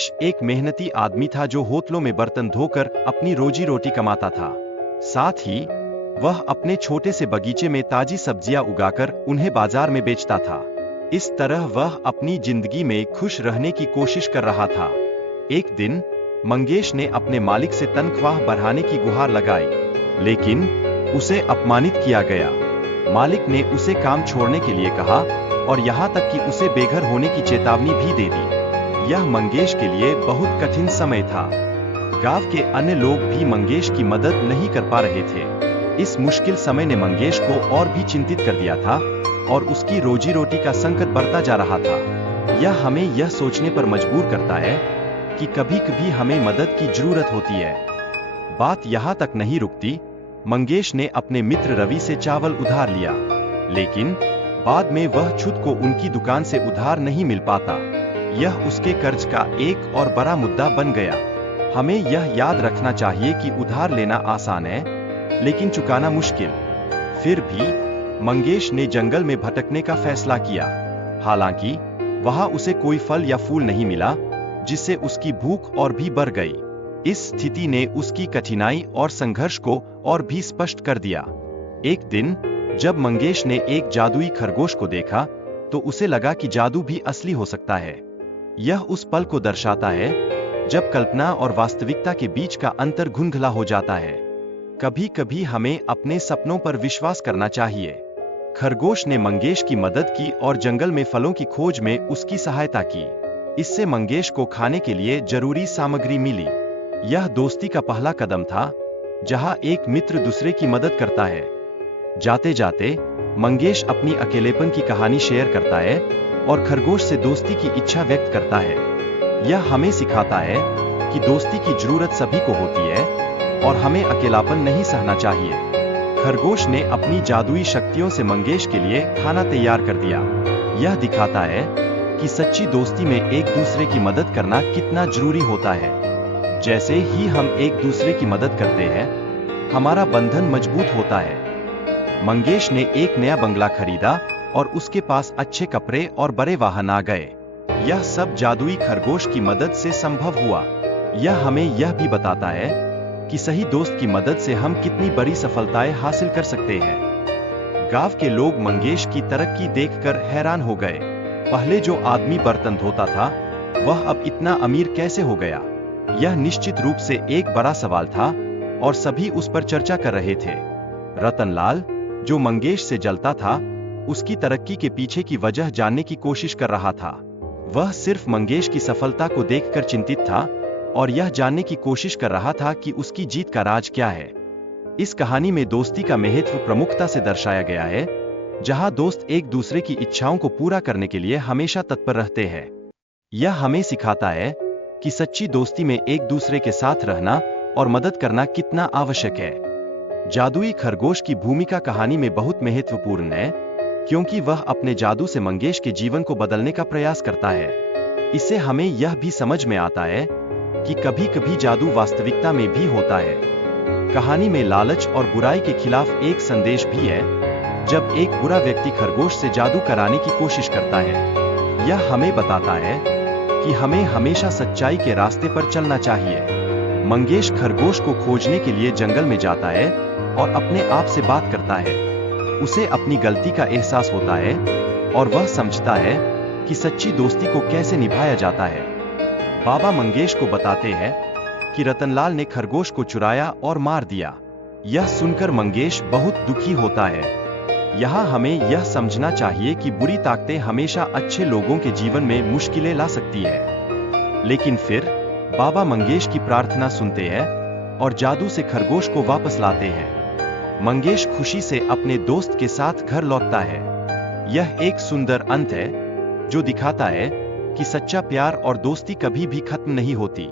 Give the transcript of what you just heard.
मंगेश एक मेहनती आदमी था जो होटलों में बर्तन धोकर अपनी रोजी रोटी कमाता था। साथ ही वह अपने छोटे से बगीचे में ताजी सब्जियां उगाकर उन्हें बाजार में बेचता था। इस तरह वह अपनी जिंदगी में खुश रहने की कोशिश कर रहा था। एक दिन मंगेश ने अपने मालिक से तनख्वाह बढ़ाने की गुहार लगाई, लेकिन उसे अपमानित किया गया। मालिक ने उसे काम छोड़ने के लिए कहा और यहाँ तक कि उसे बेघर होने की चेतावनी भी दे दी। यह मंगेश के लिए बहुत कठिन समय था। गांव के अन्य लोग भी मंगेश की मदद नहीं कर पा रहे थे। इस मुश्किल समय ने मंगेश को और भी चिंतित कर दिया था और उसकी रोजी रोटी का संकट बढ़ता जा रहा था। यह हमें यह सोचने पर मजबूर करता है कि कभी-कभी हमें मदद की जरूरत होती है। बात यहाँ तक नहीं रुकती। मंगेश ने अपने मित्र रवि से चावल उधार लिया, लेकिन बाद में वह खुद को उनकी दुकान से उधार नहीं मिल पाता। यह उसके कर्ज का एक और बड़ा मुद्दा बन गया। हमें यह याद रखना चाहिए कि उधार लेना आसान है, लेकिन चुकाना मुश्किल। फिर भी मंगेश ने जंगल में भटकने का फैसला किया। हालांकि वहां उसे कोई फल या फूल नहीं मिला, जिससे उसकी भूख और भी बढ़ गई। इस स्थिति ने उसकी कठिनाई और संघर्ष को और भी स्पष्ट कर दिया। एक दिन जब मंगेश ने एक जादुई खरगोश को देखा, तो उसे लगा कि जादू भी असली हो सकता है। यह उस पल को दर्शाता है जब कल्पना और वास्तविकता के बीच का अंतर धुंधला हो जाता है। कभी कभी हमें अपने सपनों पर विश्वास करना चाहिए। खरगोश ने मंगेश की मदद की और जंगल में फलों की खोज में उसकी सहायता की। इससे मंगेश को खाने के लिए जरूरी सामग्री मिली। यह दोस्ती का पहला कदम था, जहां एक मित्र दूसरे की मदद करता है। जाते जाते मंगेश अपनी अकेलेपन की कहानी शेयर करता है और खरगोश से दोस्ती की इच्छा व्यक्त करता है। यह हमें सिखाता है कि दोस्ती की जरूरत सभी को होती है और हमें अकेलापन नहीं सहना चाहिए। खरगोश ने अपनी जादुई शक्तियों से मंगेश के लिए खाना तैयार कर दिया। यह दिखाता है कि सच्ची दोस्ती में एक दूसरे की मदद करना कितना जरूरी होता है। जैसे ही हम एक दूसरे की मदद करते हैं, हमारा बंधन मजबूत होता है। मंगेश ने एक नया बंगला खरीदा और उसके पास अच्छे कपड़े और बड़े वाहन आ गए। यह सब जादुई खरगोश की मदद से संभव हुआ। यह हमें यह भी बताता है कि सही दोस्त की मदद से हम कितनी बड़ी सफलताएं हासिल कर सकते हैं। गांव के लोग मंगेश की तरक्की देखकर हैरान हो गए। पहले जो आदमी बर्तन धोता था, वह अब इतना अमीर कैसे हो गया? यह निश्चित रूप से एक बड़ा सवाल था और सभी उस पर चर्चा कर रहे थे। रतनलाल, जो मंगेश से जलता था, उसकी तरक्की के पीछे की वजह जानने की कोशिश कर रहा था। वह सिर्फ मंगेश की सफलता को देखकर चिंतित था और यह जानने की कोशिश कर रहा था कि उसकी जीत का राज क्या है। इस कहानी में दोस्ती का महत्व प्रमुखता से दर्शाया गया है, जहां दोस्त एक दूसरे की इच्छाओं को पूरा करने के लिए हमेशा तत्पर रहते हैं। यह हमें सिखाता है कि सच्ची दोस्ती में एक दूसरे के साथ रहना और मदद करना कितना आवश्यक है। जादुई खरगोश की भूमिका कहानी में बहुत महत्वपूर्ण है, क्योंकि वह अपने जादू से मंगेश के जीवन को बदलने का प्रयास करता है। इससे हमें यह भी समझ में आता है कि कभी कभी जादू वास्तविकता में भी होता है। कहानी में लालच और बुराई के खिलाफ एक संदेश भी है। जब एक बुरा व्यक्ति खरगोश से जादू कराने की कोशिश करता है, यह हमें बताता है कि हमें हमेशा सच्चाई के रास्ते पर चलना चाहिए। मंगेश खरगोश को खोजने के लिए जंगल में जाता है और अपने आप से बात करता है। उसे अपनी गलती का एहसास होता है और वह समझता है कि सच्ची दोस्ती को कैसे निभाया जाता है। बाबा मंगेश को बताते हैं कि रतनलाल ने खरगोश को चुराया और मार दिया। यह सुनकर मंगेश बहुत दुखी होता है। यहाँ हमें यह समझना चाहिए कि बुरी ताकतें हमेशा अच्छे लोगों के जीवन में मुश्किलें ला सकती है। लेकिन फिर बाबा मंगेश की प्रार्थना सुनते हैं और जादू से खरगोश को वापस लाते हैं। मंगेश खुशी से अपने दोस्त के साथ घर लौटता है। यह एक सुंदर अंत है, जो दिखाता है कि सच्चा प्यार और दोस्ती कभी भी खत्म नहीं होती।